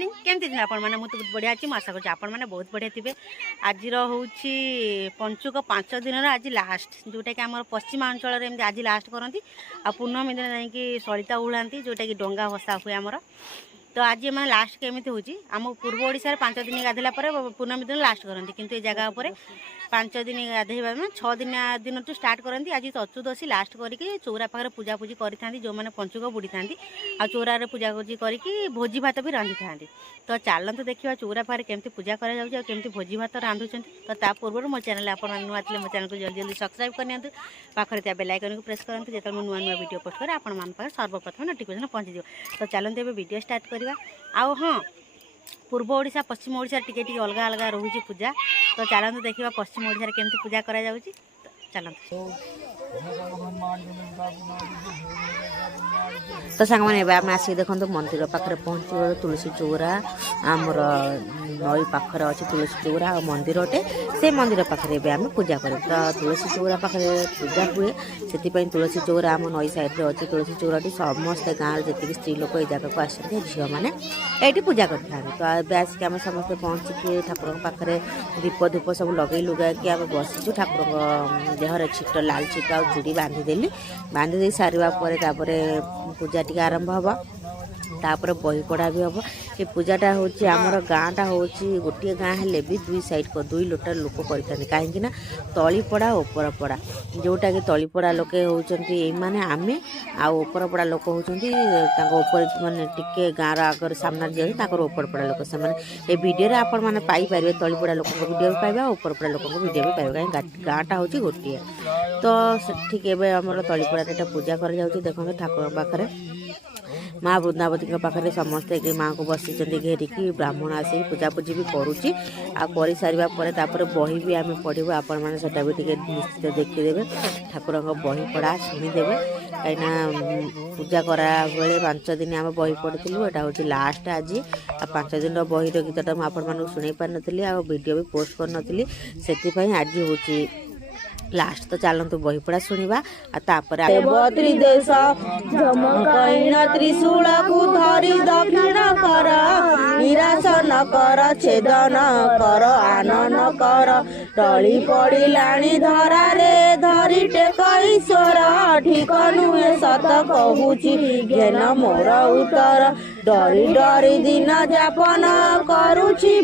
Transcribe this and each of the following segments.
Morning केमती दिन आपण मैंने मुझे बहुत बढ़िया अच्छी आशा कर आपण मैंने बहुत बढ़िया थे। आज हूँ पंचुक 5 दिन आज लास्ट जोटा कि आम पश्चिमांचल आज लास्ट करती आ पूर्णमी दिन जाकि सलिता उड़ाती जोटा कि डंगा भसा हुए आमर। तो आज मैंने लास्ट केमी हूँ आम पूर्व ओडिशा 5 दिन गाधेला पूर्णमी दिन लास्ट करती किंतु ये जगह पर 5 दिन गाधेवा 6 दिन टू स्टार्ट करती। आज चतुर्दशी लास्ट करके चौरा पाखे पूजा पूजी करी जो मैंने पंचुक बुड़ी था आ चौरार पूजा पूजी करके भोजी भात भी रांधि था। तो चलते देखा चौरा पाखे केमती पूजा करमती भोजी भात रांधुंट। तो ता पूर्व मो चैनल आप नुआ थे मो चैनल को जल्दी जल्दी सब्सक्राइब करनी पाखे त्या बेल आइकन को प्रेस करते जो नुआ नुआ वीडियो पोस्ट करें आपण सर्वप्रथम नोटिफिकेशन पहुँची जाए। तो चलते वीडियो स्टार्ट करवा। आउ हाँ पूर्व ओडिशा पश्चिम ओडिशा टिके टिके अलग अलग रोचे पूजा। तो चलते देखा पश्चिम ओडिशा केमती पूजा करा जाउची। चलते तो सांग मैंने आम आसिक देखो मंदिर पाखे पहुँची तुलसी चौरा आमर नई पाखे अच्छे तुलसी चौरा और मंदिर अटे से मंदिर पाखे आम पूजा कर। तो तुलसी चौरा पाखे पूजा हुए से तुलसी चौरा आम नई साइड अच्छे तुलसी चौराटी समस्ते गाँव जी स्त्री लोक ये जगह को आसते झील मैंने ये पूजा करते। तो अब आसिक आम समस्ते पहुँचिकी ठाकुर पाखे दीप धूप सब लगे लुगाई आम बसीचु ठाकुर देहर छिट लाल छिट आ चूड़ी बांधिदेली बांधिदे सारा पूजा टी आरंभ हम तापर बही पढ़ा भी हम। ये पूजाटा हूँ आमर गाँटा हूँ गोटे गाँ हेले भी दुई साइड को दुई लोटार लोक करते कहीं तली पड़ा ओपर पड़ा जोटा कि तली पड़ा लोके होती माने आमे आपर पड़ा लोक होती माने टिके गाँव आगर सामने जाकर ओपर पड़ा लोक से ये वीडियो आपण मैंने पाइपर तली पड़ा लोक वीडियो भी पाइबा ओपर पड़ा लोक वीडियो भी पाइबा कहीं गाँटा हूँ गोटे। तो ठीक है आम तली पड़ा पूजा कर देखो ठाकुर पाखे माँ वृंदावती पाखे समस्ते माँ को बसी घेरिकी ब्राह्मण आसिक पूजापूजी भी करुच्ची कर सारापर बही भी आम पढ़ू आपण मैंने भी निश्चित देखीदे ठाकुर बही पढ़ा शुणिदे कहीं पूजा करा बेले 5 दिन आम बही पढ़ी एटा हूँ लास्ट आज 5 दिन बही गीतटा मुझे शुणी पार नी आ वीडियो भी पोस्ट कर नी से आज हूँ लास्ट। तो चलतु बही पढ़ा शुणा त्रिशूल को धरी दक्षिण कर निरासन कर छेदन कर आनन कर टली पड़िलाणी धरा रे धरी टेक ईश्वर ठीक नुहे सत कहूची घेन मोर उत्तर डरी डरी दिन जापन करुची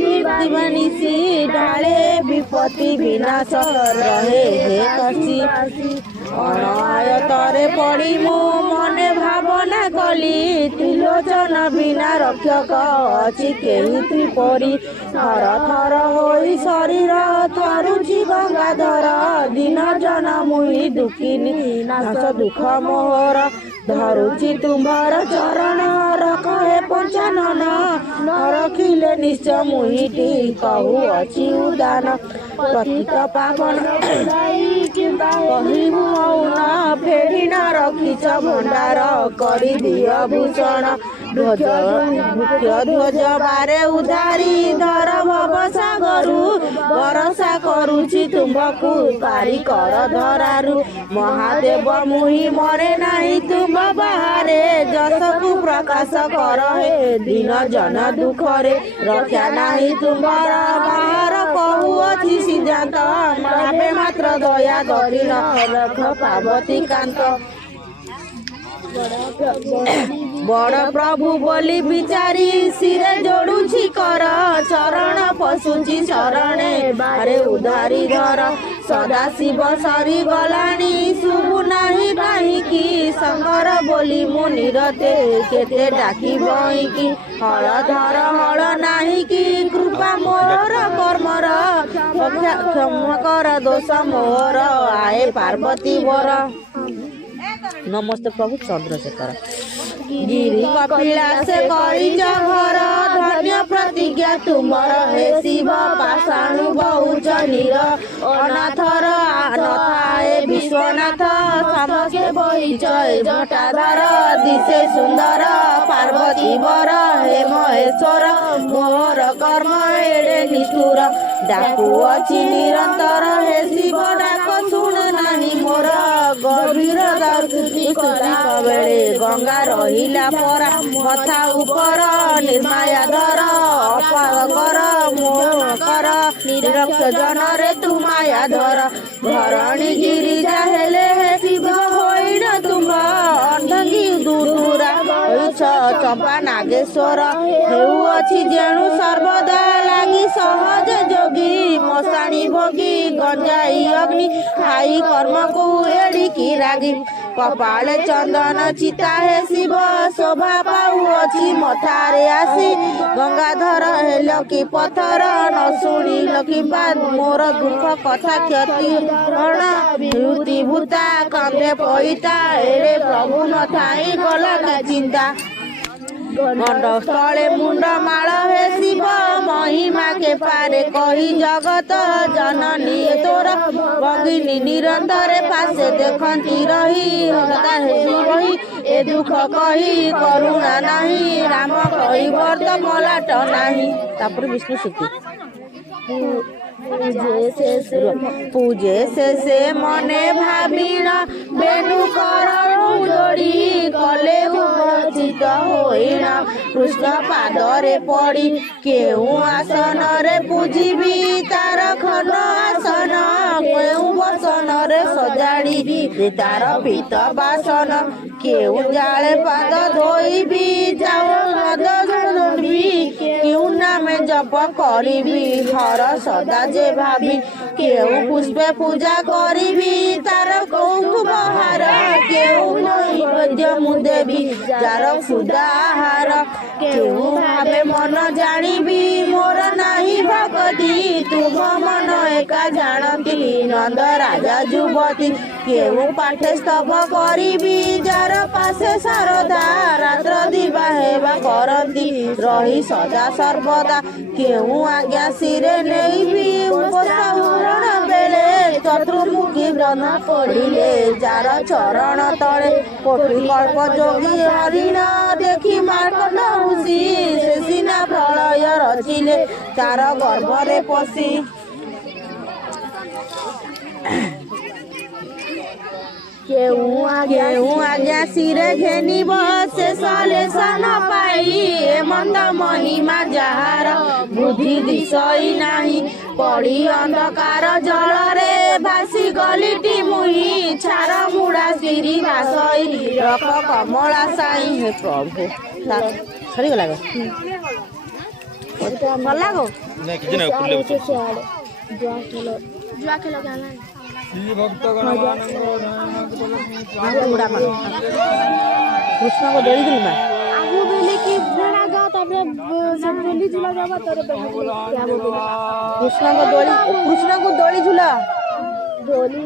निशी ढाले विपत्ति विनाश रहे हे कसी अनायतरे पड़ी मो मने भावना कली त्रिलोचन बिना रक्षक अच्छी केही त्रिपरी थर थर होई शरीर थरुची गंगाधर दिन जन मुहि दुखिनी नाश दुख मोहर धरुची तुम्हार चरण रख हे पंचानन न रखिले निश्चय मुहिटी कहू अच्छी उदान पतित पावन कही मौन फेरी न रखिच भंडार करी दिय भूषण मुख्य ध्वज बारे उधारी धर भव सागरु भरसा करुची तुम्बकु पारी कर धरारु महादेव मुहि मरे नाही तुम बाहरे जसकु प्रकाश कर हे दिन जन दुखरे रक्षा नाही तुम्हार बाहर कहू अच्छी सिद्धांत भावे मात्र दया करी न रख पार्वती कांत बड़ प्रभु बोली बिचारी सिरे जोड़ुची कर चरण पशुची शरणे बारे उधारी धर सदा शिव सरी गलानी शुभु नाही कहीं संगर बोली मु निरते केते डाकी बईकी हल धर हल नाही कि कृपा मोर कर्मर क्षमा कर दोष मोर आए पार्वती वर। नमस्ते प्रभु चंद्रशेखर गिरी कपिलास करिच घर धन्य प्रतिज्ञा तुमर हे शिव पाषाणु बहुच नीर अनाथर अनाथाए विश्वनाथ समस्ते बहिच जटाधर दिशे सुंदर पार्वती वर हे महेश्वर मोर कर्म एड़े निष्ठुर डाकू अच्छी निरंतर हे शिव डाक शुण नाही मोर गभीर बेले गंगा रहिला परा मथा उपर निर्माया धर ରକ୍ତ ଜନରେ ତୁ ମାୟା ଧର ଧରଣୀ ଗିରିଜା ହେଲେ ଶିବ ହୋଇନ ତୁମ୍ଭ ଅର୍ଦ୍ଧଙ୍ଗୀ ଦୁଦୁରା ହୋଇଛ ଚମ୍ପା ନାଗେଶ୍ୱର ହେଉଅଛି ଯେଣୁ ସର୍ବଦା ଲାଗି ସହଜ ଯୋଗୀ ମଶାଣି ଭୋଗୀ ଗଞ୍ଜାଇ ଅଗ୍ନି ଖାଇ କର୍ମକୁ ଏଡ଼ିକି ରାଗି କପାଳେ ଚନ୍ଦନ ଚିତା ହେ ଶିବ ଶୋଭା ପାଉଅଛି ମଥାରେ ଆସି ଗଙ୍ଗାଧର ହେଲ କି ପଥର ନ ଶୁଣିଲ କିମ୍ବା ମୋର ଦୁଃଖ କଥା କ୍ଷତି କଣ ବୃତ୍ତି ଭୂତା କନ୍ଦେ ପଇତା ଏରେ ପ୍ରଭୁ ନଥାଇ ଗଲା କି ଚିନ୍ତା ମଣ୍ଡ ସ୍ଥଳେ ମୁଣ୍ଡ ମାଳ ହେ ଶିବ ମହିମା କେ ପାରେ କହି ଜଗତ ଜନନୀ ତୋର ଭଗିନୀ ନିରନ୍ତରେ ପାଶେ ଦେଖନ୍ତି ରହି ରହି ଏ ଦୁଃଖ କହି କରୁଣା ନାହିଁ ରାମ କହି ବର୍ତ୍ତ ମଲାଟ ନାହିଁ ତାପରେ ବିଷ୍ଣୁ ସୁଖୀ ପୂଜେ ସେ ମନେ ଭାବିଣ ବେଣୁ କର ଯୋଡ଼ି କଲେ ଚିତ ହୋଇଣ କୃଷ୍ଣ ପାଦରେ ପଡ଼ି କେଉଁ ଆସନରେ ପୂଜିବି ତାର ଖନ ଆସନ କେଉଁ ବସନରେ ସଜାଡ଼ିବି ତାର ପିତ ବାସନ କେଉଁ ଜାଳେ ପାଦ ଧୋଇବି କେଉଁ ନାମେ ଜପ କରିବି ହର ସଦା ଯେ ଭାବି କେଉଁ ପୁଷ୍ପେ ପୂଜା କରିବି ତାର କୋଉ ବହାର କେଉଁ ନୈବେଦ୍ୟ ମୁଁ ଦେବି ଯାର କ୍ଷୁଦା ଆହାର କେଉଁ ଭାବେ ମନ ଜାଣିବି ମୋର ନାହିଁ ଭଗତି ତୁମ ମନ ଏକା ଜାଣନ୍ତି ନନ୍ଦ ରାଜା ଯୁବତୀ କେଉଁ ପାଠେ ସ୍ତବ କରିବି ଯାର ପାଶେ ଶାରଦା ରାତ୍ର ଦିବା ହେବା କରନ୍ତି ରହି ସଦା ସର୍ବଦା କେଉଁ ଆଜ୍ଞା ଶିରେ ନେଇବି ଉପସାରଣ ବେଳେ ଚତୁର୍ମୁଖୀ ବ୍ରହ୍ମ ପଡ଼ିଲେ ଯାର ଚରଣ ତଳେ କୋଟି କଳ୍ପ ଯୋଗୀ ହରିଣ ଦେଖି ମାର୍କଣ୍ଡ ଋଷି ସେ ସିନା ପ୍ରଳୟ ରଚିଲେ ତାର ଗର୍ଭରେ ପଶି କେଉଁ ଆଜ୍ଞା ଶିରେ ଘେନିବ ସେ ସଲେସନ ପାଇ ଏ ମନ୍ଦ ମହିମା ଯାହାର ବୁଦ୍ଧି ଦିଶଇ ନାହିଁ ପଡ଼ି ଅନ୍ଧକାର ଜଳରେ ଭାସି ଗଲିଟି ମୁହିଁ ଛାର ମୁଡ଼ା ଶିରି ଭାସଇ ରକ କମଳା ସାଇ ହେ ପ୍ରଭୁ ସରିଗଲା ଗଲା ଗো କୃଷ୍ଣ को डोली दिल में आगू बेले की भेड़ा गा तबरे सब डोली झूला जावा तोरे बहन क्या बोले कृष्ण को डोली झूला डोली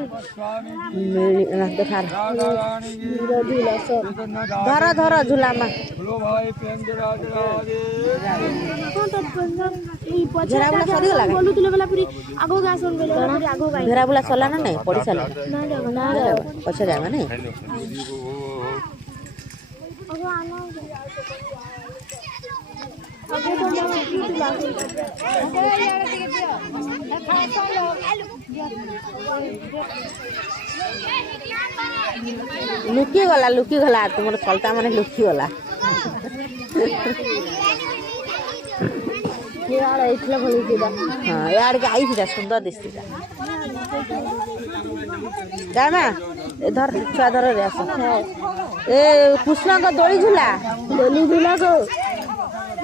मेरी देखा झूला सब धर झूला में कौन तो पंजाब ई घेरा बुला सरी गला बोलू तुले वाला पूरी आगो गासन बेले पूरी आगो गाई घेरा बुला सला ना नहीं पड़ी सला ना जावा ना पछे जावा नहीं आगो आना आगो तो जावा की तुला लुकी गला तुमर सलता माने लुकी गला यार इतला भली दिदा हां यार के आई थी सुंदर दिसती जाना इधर छुआ धर रे आस ए कृष्ण को दोली झूला को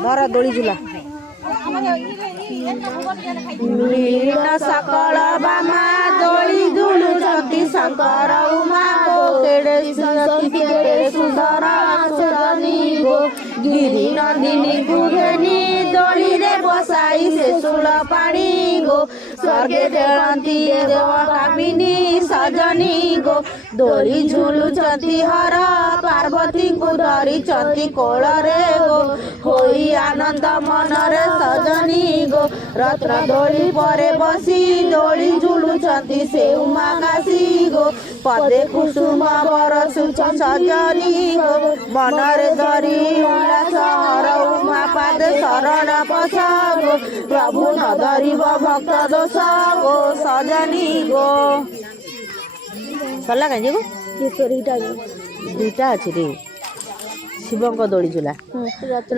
धर दोली झूला मीन सकल बामा दोली झूलु जति शंकर उमा को केड़े सुंदर सुदनी गो गिरी नंदिनी गुघेनी दोली रे बसाई से सुल पानी गो स्वर्गे खेलती देव कामिनी सजनी गो दोली झूलु जति हर पार्वती को धरी चती कोल रे गो होई आनंद मन रे सजनी गो रत्न दोली परे बसी दोली झुलुचंती से उमा काशी गो पदे कुसुम बरसुच सजनी गो मनरे धरी उल्लास हर उमा पादे शरण पस गो प्रभु न धरिब भक्त दोष गो सजनी गो सरला कहीं गो दुईटा अच्छी रे शिवଙ୍କ ଦୋଳି ଝୁଲା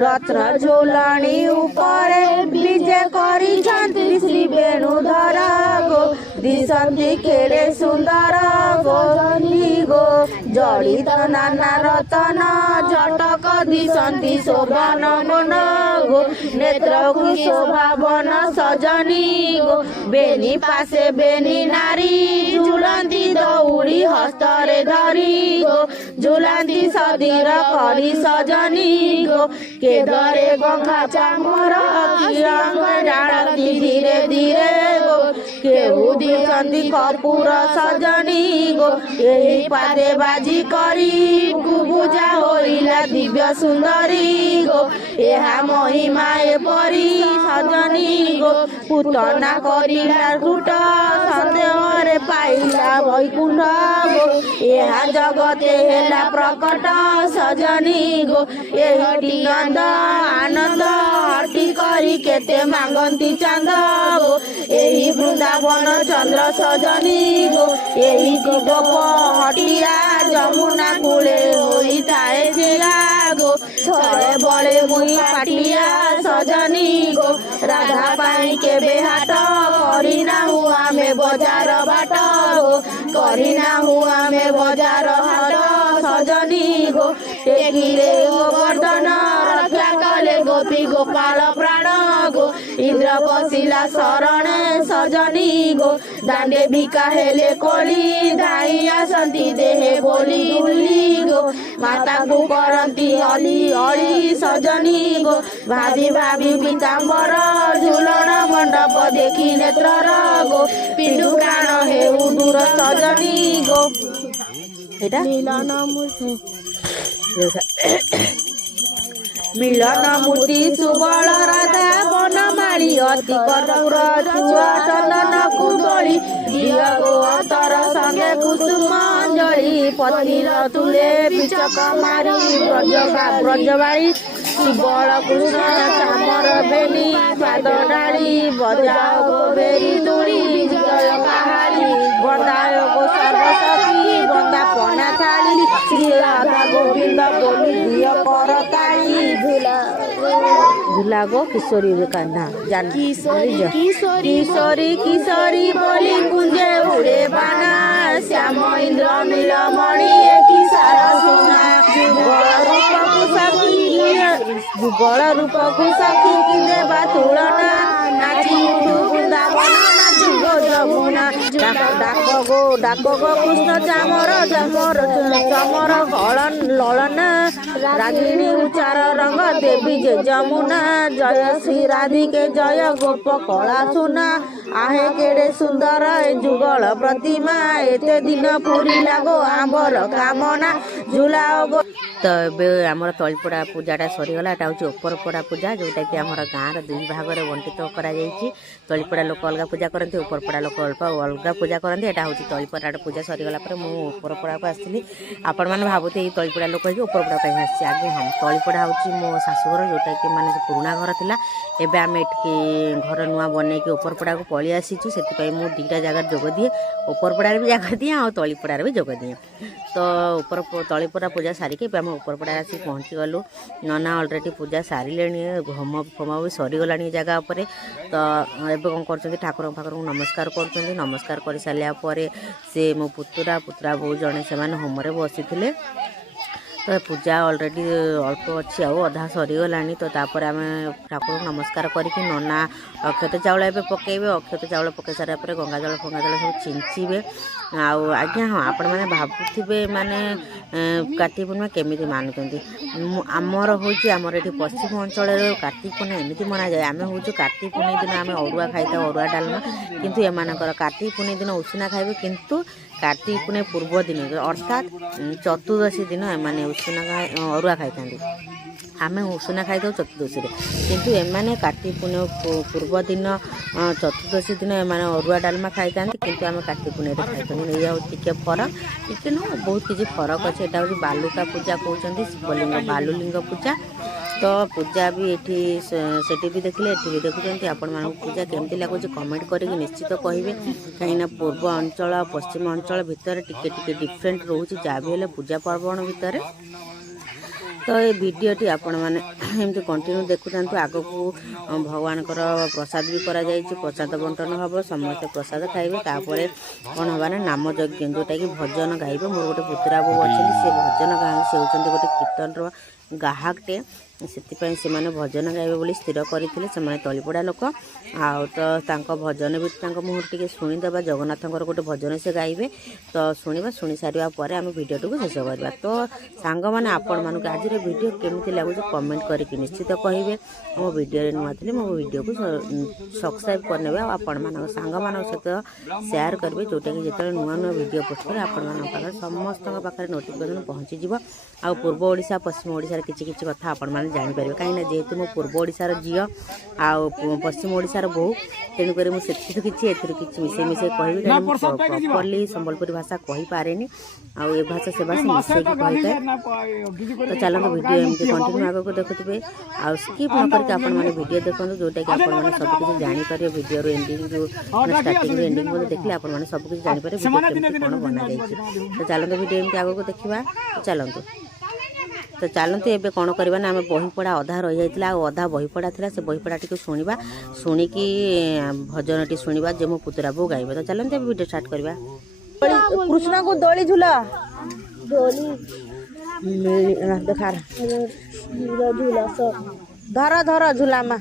ରତ୍ନ ଝୁଲଣି ଉପରେ ବିଜେ କରିଛନ୍ତି ଶ୍ରୀ ବେଣୁଧର ଦିଶନ୍ତି କେଡ଼େ ସୁନ୍ଦର ଗୋନି ଗୋ ଜଡ଼ିତ ନାନା ରତନ ଜଟକ ଦିଶନ୍ତି ଶୋଭନ ବନ ଗୋ ନେତ୍ରକୁ ଶୋଭାବନ ସଜନୀ ଗୋ ବେନି ପାଶେ ବେନି ନାରୀ ଝୁଲନ୍ତି ଦଉଡ଼ି ହସ୍ତରେ ଧରି ଗୋ ଝୁଲନ୍ତି ସଦୀର କରି ସଜନୀ ଗୋ କେଦରେ ଗଙ୍ଗା ଚାମର ଡାଳନ୍ତି ଧୀରେ ଧୀରେ ଗୋ କେଉ ଦିଅନ୍ତି କପୁର ସଜନୀ ଗୋ ଏହି ପାଦେ ବାଜି କରି ପୂଜା ହୋଇଲା ଦିବ୍ୟ ସୁନ୍ଦରୀ ଗୋ ଏହା ମହିମା ଏପରି ସଜନୀ ଗୋ ପୁତନା କରିଲା ଟୁଟ ସନ୍ଦେହରେ ପାଇଲା ବୈକୁଣ୍ଠ ଗୋ ଏହା ଜଗତେ ହେଲା ପ୍ରକଟ ସଜନୀ ଗୋ ଏହିଟି ନନ୍ଦ ଆନନ୍ଦ ହଟି କରି କେତେ ମାଗନ୍ତି ଚାନ୍ଦ ଗୋ ଏହି ବୃନ୍ଦାବନ ଚନ୍ଦ୍ର ସଜନୀ ଗୋ ଏହି ଗୋପ ହଟିଆ ଯମୁନା କୂଳେ ହୋଇଥାଏ ଛିଡ଼ା ଗୋ ଛଳେ ବଳେ ମୁଇଁ ପାଟିଆ ସଜନୀ ଗୋ ରାଧା ପାଇଁ କେବେ ହାଟ କରିନାହୁଁ ଆମେ ବଜାର ବାଟ ଗୋ କରିନାହୁଁ ଆମେ ବଜାର ହାଟ ସଜନୀ ଗୋ ଟେକିଲେ ଗୋବର୍ଦ୍ଧନ ରକ୍ଷା କଲେ ଗୋପୀ ଗୋପାଳ ପ୍ରାଣ ଗୋ ଇନ୍ଦ୍ର ବସିଲା ଶରଣେ ସଜନୀ ଗୋ ଦାଣ୍ଡେ ଭିକା ହେଲେ କୋଳି ଧାଇ ଆସନ୍ତି ଦେହେ ବୋଲି ଗୁଲି ଗୋ ମାତାଙ୍କୁ କରନ୍ତି ଅଲି ଅଳି ସଜନୀ ଗୋ ଭାବି ଭାବି ପିତାମ୍ବର ଝୁଲଣ ମଣ୍ଡପ ଦେଖି ନେତ୍ରର ଗୋ ପିଣ୍ଡୁ ପ୍ରାଣ ହେଉ ଦୂର ସଜନୀ ଗୋ ଏଇଟା ମିଳନ ମୂର୍ତ୍ତି ସୁବଳ ରାଧା ବନମାଳି ଅତି କର୍ପୂର ଚୁଆ ଚନ୍ଦନକୁ ଦୋଳି ଦିଅ ଗୋ ଅତର ସଙ୍ଗେ କୁସୁମ ଅଞ୍ଜଳି ପତିର ତୁଲେ ପିଚକ ମାରି ବ୍ରଜବାଳି ସୁବଳ କୃଷ୍ଣ ଚାମର ବେନି ପାଦ ଡାଳି ବଜାଅ ଗୋ ବେରି ତୁଳି ବିଜୟ କାହାଳି ବନ୍ଦାୟ ଗୋ ସର୍ବସତୀ ବନ୍ଦା ପନା ଥାଳି ଶ୍ରୀ ରାଧା ଗୋବିନ୍ଦ ବୋଲି ଦିଅ କର ତାଳି ঝুলা গো কিশোরী কান্না জান কিশোরী কিশোরী বলি কুঞ্জে উড়ে বানা শ্যাম ইন্দ্র নীলমণি কি সারা সোনা যুগল রূপকু সখী কিনে বা তুলনা নাচি বৃন্দাবন নাচি গো যমুনা ডাক গো কৃষ্ণ চামর চামর চমর ললনা রাগিনী উচার রঙ্গ দেবী যে যমুনা জয় শ্রী রাধিকে জয় গোপ কলা সুনা आहे केड़े सुंदर ए जुगल प्रतिमा एते दिन पूरी लागो आंबर कामना झुलाओ गो तो आमर तलीपड़ा पूजाटा सरीगला एटा हूँ उपरपड़ा पूजा जोटा कि आमर गाँव दुई भाग में बंटित तलीपड़ा लोक अलग पूजा करती उपरपड़ा लोक अल्प अलग पूजा करती एटा हूँ तलीपड़ा पूजा सरीगला उपरपड़ा को आसती आपण मैंने भावुते ये तलीपड़ा लोक हो उपरपड़ा कहीं आसी आगे हम तलीपड़ा हूँ मो शाशुघर जोटा कि माने पुराणा घर था एवं आम ये घर नुआ बनई उपरपड़ा को पलि आसीचु से दुईटा जगार जोग दिए उपरपड़ार भी जगह दिए और तलीपड़ार भी जोग दिए तो ऊपर तलीपड़ा पूजा सारिके आम उपरपड़ा आसी पहुँची गलु नना अलरेडी पूजा सारे होम फोम भी सरीगला जगह पर तो एवं कौन कर ठाकुर फाकुर को नमस्कार कर नमस्कार कर सारापर से मो पुतरा बो जड़े से होम बसी तो पूजा अलरेडी अल्प अच्छी अधा सरीगला तो तापर आम ठाकुर नमस्कार करके नना अक्षत चाउल ए पकेबे अक्षत चाउल पकई सारापर गंगा जल फंगा जल सब छिंचिबे आज्ञा हाँ आपण मैंने भावुवे माने कार्तिक पूर्णिमा केमी मानुंट आमर हूँ आमर ये पश्चिम अंचल कार्तिक पूर्णिमा एमती मना जाए आम हूँ कार्तिक पूर्णिमा दिन आम अरुआ खाई अरुआ डालमा किंतु एमानकर कार्तिक पूर्णिमा दिन उषुना खाइबे किंतु कार्तिक पूर्णिमा पूर्व दिन अर्थात चतुर्दशी दिन एमाने उषुना अरुआ खाई आम उषुना खाई चतुर्दशी किंतु एमाने कार्तिक पूर्णिमा पूर्व दिन चतुर्दशी दिन एमाने अरुआ डालमा खाई किंतु आम कार्तिक पूर्णिमा खाई टे फरक टे न बहुत किसी फरक अच्छे यहाँ हूँ बालुका पूजा कहते शिवलिंग बालुलिंग पूजा तो पूजा भी ये भी देखिले ये भी देखुं आपण मानक पूजा केमती लगुच कमेंट करके निश्चित कहे कहीं पूर्व अंचल पश्चिम अंचल भितर टिके डिफरेंट रोचे जहाँ भी पूजा पर्वण भितर तो ये वीडियोटी आपण मैंने एमती कंटिन्यू देखु आग को भगवान प्रसाद भी करा प्रसाद बंटन हम समस्त प्रसाद खाइबे तापर कौन हवा ना नाम यज्ञ जोटा कि भजन गाइबे मोर गोटे पुतुरा बो अच्छे से भजन गाँव से होती गोटे कीर्तन गाहकटे से भजन गाइबे बोली स्थिर करते तलीपड़ा लोक आउ तो भजन भी मुहर टे शुणीदे जगन्नाथ गोटे भजन से गाइबे तो शुणा शुणी सारा पर आम भिडियो टी शेष करवा तो सांग मैंने आपण मानक आज वीडियो केमती लगुच कमेंट करके निश्चित कहे मो वीडियो नुआ थी मो वीडियो को सब्सक्राइब करने आपण मान सांग मान सहित शेयर करेंगे जोटा कि जो नुआ नुआ वीडियो पोस्ट करें आपण समस्त पाखे नोटिफिकेशन पहुँची जा आ पूर्व ओडिशा पश्चिम ओडिशा किसी किसी कथा आपण मैंने जानीपर कहीं जेहेतु मो पूर्व ओडिशार झील आ पश्चिम ओडिशार बोहू तेणुक मुझे किसी मिसे मिसे कहि प्रॉपर्ली संबलपुरी भाषा कही पारे आउ ए भाषा से भाषा मिसे कही तो चलते वीडियो एमती कंटिन्यू आगे को देखुए आ स्किप न करके आपण मैंने वीडियो देखो जोटा कि आप सब कुछ जानीपर वीडियो एंडिंग जो स्टार्टिंग एंडिंग बोले देखिए आप सब कुछ जानीपर वीडियो कौन बना जाए तो चलते वीडियो एमती आगे को देखा चलते तो चलते एवं कौन करवा ना आम बही पढ़ा अधा रही जाता अधा बही पढ़ा था से बही पढ़ा टी शुणा शुणिकी भजन टी शुणा जे मो पुतुरा बो गाइबे तो चलते वीडियो स्टार्ट करवा कृष्ण को दोली झूला देखा धर धर झूला मा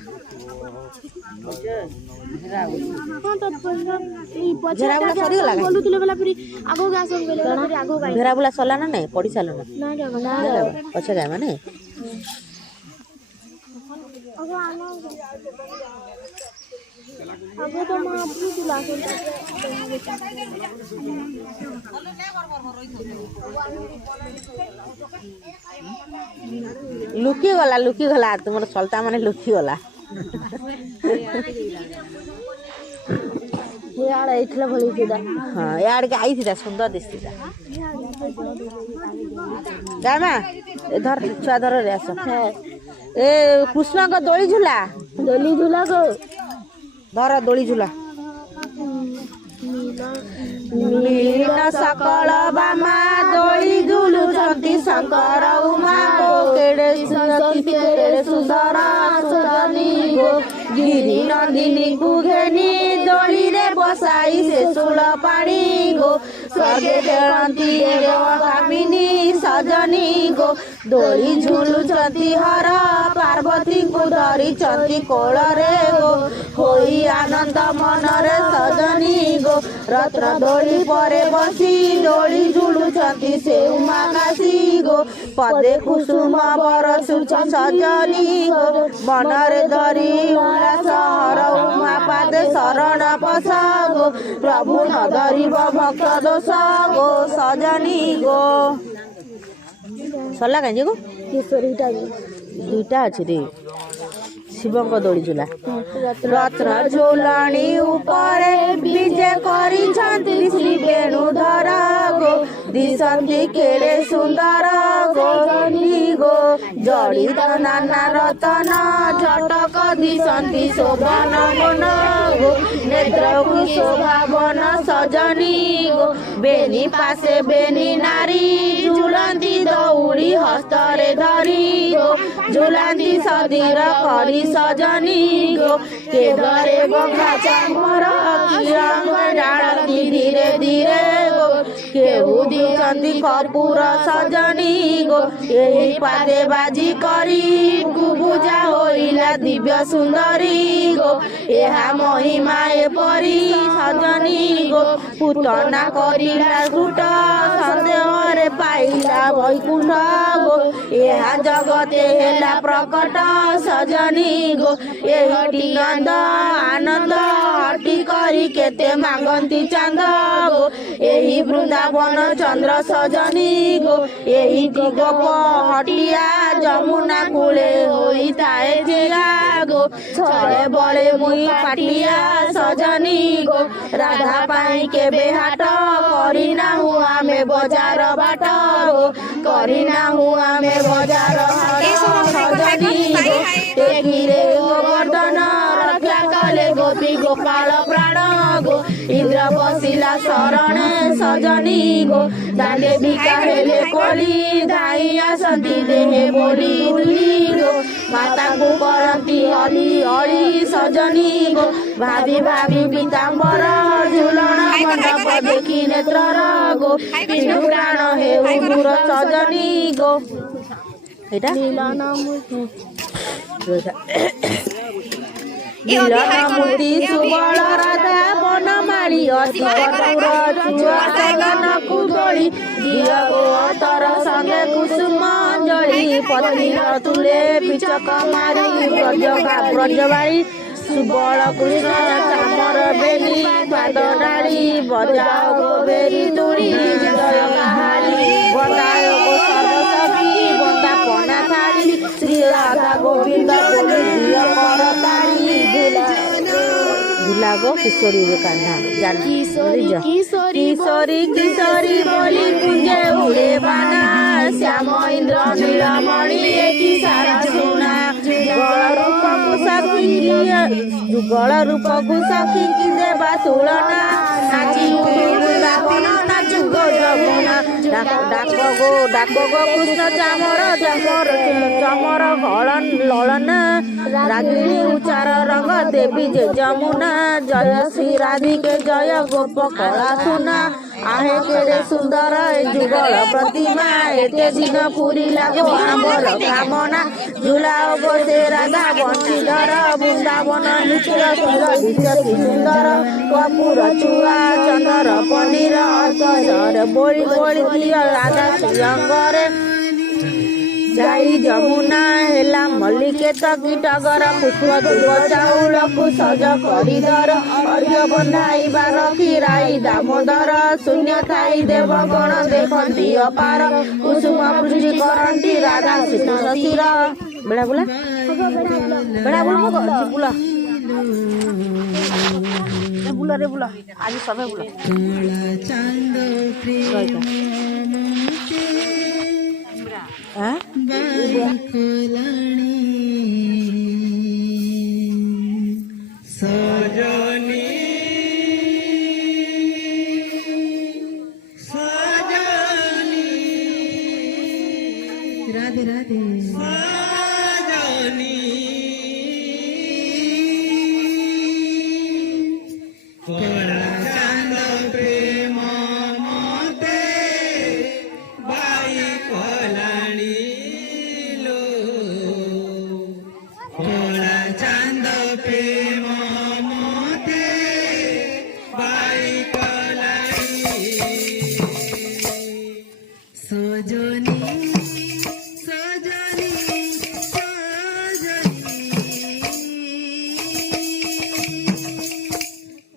भेरा बुला सरला ना नहीं पड़ी साल पचे गाय माने लुकी गला तुम सलता माने लुकी गला हाँ यार के आई थी सुंदर दिखती धर छुआ धर रे आस ए कृष्ण को दोली झूला को धर दोली झूला नील सकल बामा दोली झुलुचंती शंकर उमा को केड़े सुंदर सुरनी गो गिरी नंदिनी को घेनी दोली रे बसाई से सुल पानी गो स्वर्गे खेलती कामिनी सजनी गो दोली झुलुचंती हर पार्वती को धरी चंती कोल रे गो होई आनंद मन रे सजनी गो रत्न दोली परे बसी दोली झुलुचंती से उमा काशी गो पदे कुसुम बरसुच सजनी गो मन रे धरी उल्लास हर उमा पादे शरण पस गो प्रभु न धरिब भक्त दोष गो सजनी गो सरला कहीं गो दुईटा अच्छी रे शिवंक दोली झूला रत्न झूलणी उपरे विजे करिछंती श्री वेणुधर गो दिशंती केड़े सुंदर गो गो जड़ित नाना रतन झटक दिशंती शोभन मन गो नेत्र को शोभावन सजनी गो बेनी पासे बेनी नारी झूलंती दौड़ी हस्तरे धरी गो झूलंती सदीर करी सजनी गो के धरे बघा चामर रंग डालती धीरे धीरे गो केहू दिचंती कपूर सजनी गो यही पादे बाजी करी कुबुजा होइला दिव्य सुंदरी गो एहा महिमा एपरी सजनी गो पुतना करिला सुट संदेहरे पाइला वैकुंठ गो एहा जगते हेला प्रकट सजनी गो एही नंद आनंद हटी करी केते मांगंती चांद गो एही वृंदावन चंद्र सजनी गो एही गोप हटिया जमुना कूले होई ताए जिया गो छळे बळे मुई पाटिया सजनी गो राधा पाई के बेहाट करिना हुआ में बाजार बाट गो करिना हुआ में बाजार सजनी गो टेकी रे गोवर्धन रक्षा कले गो गोपी गोपाल प्राण गो इंद्र बसिला शरणे सजनी गो दांडे बिका हेले कोली धाई आसती देहे बोली उली गो माता को करती अली अली सजनी गो भाभी भाभी पीताम्बर झुलण मंडप देखी नेत्रर गो पिंडु प्राण हे उदूर सजनी गो এটা मिलन मूर्ति सुबल राधा बनमाली अति कठोर छुआ सगन कुदोली झिया गो अतर संगे कुसुम अंजलि पति तुले पिचक मारी ब्रजबाड़ी सुबल कृष्ण चामर बेली पाद डाली बजाओ गो बेरी तुरी जय कहाली बताओ गो सर्वसखी बंदा पना थाली श्री राधा गोविंद बोले दिया कर ताली झूला गो किशोरी कान्हा किशोरी किशोरी किशोरी किशोरी बोली कुंजे उड़े बाना श्याम इंद्र नीलमणि की सारा सुना गल रूप को सखी जुगल रूप को सखी की देवा तुलना नाची वृंदावन नाचु गो जमुना डाक गो कृष्ण चामर चामर चमर हलन ललना रागिनी उचार रंग देवी जय जमुना जय श्री राधिके जय गोप कला सुना आहे केड़े सुंदर ए जुगल प्रतिमा एते दिन पुरी लागो आमर कामना झुलाओ गो से राधा बंशीधर वृंदावन नृत्य सुंदर कपूर छुआ चंदर पनीर अचर बोली बोली दिया राधा श्रीअंगरे जाई जमुना हेला मल्लिके तकी टगर पुष्प दुब चाउल को सज करिदर अर्घ्य बंधाइबा रखी राई दामोदर शून्य थाई देव गण देखती अपार कुसुम वृष्टि करती राधा कृष्ण शिर बेड़ा बुला बेड़ा बुला बुला बुला रे बुला आज सबे बुला सजनी सजनी राधे राधे सजनी कला चांद प्रेम मते बाई कलाणी लो कला चांद प्रेम मते बाई कलाणी सजनी सजनी सजनी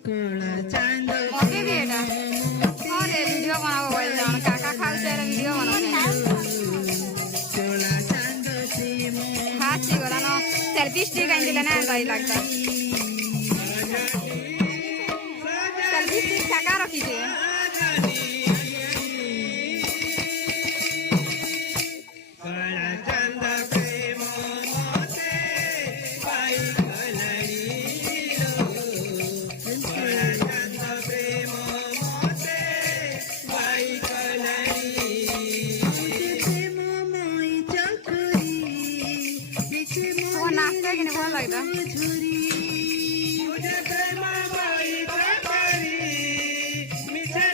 कला चांद मके भी एटा अरे वीडियो बनाबो बोल जान काका खाउते रे वीडियो बनाबो कला चांद प्रेम हाची गला न सेल्फी स्टिक आइदिला ना दही लागता सेल्फी स्टिक काका रखिछे कला चांद प्रेम मते बाई कलाणी लो कला चांद प्रेम मते बाई कलाणी प्रेम मोई चकरी पीछे वो नाचते कि नहीं भल लागता मुझे प्रेम मोई चकरी मिछे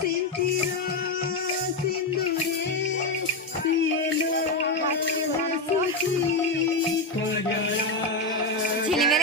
सिंदूरे सिंदूरे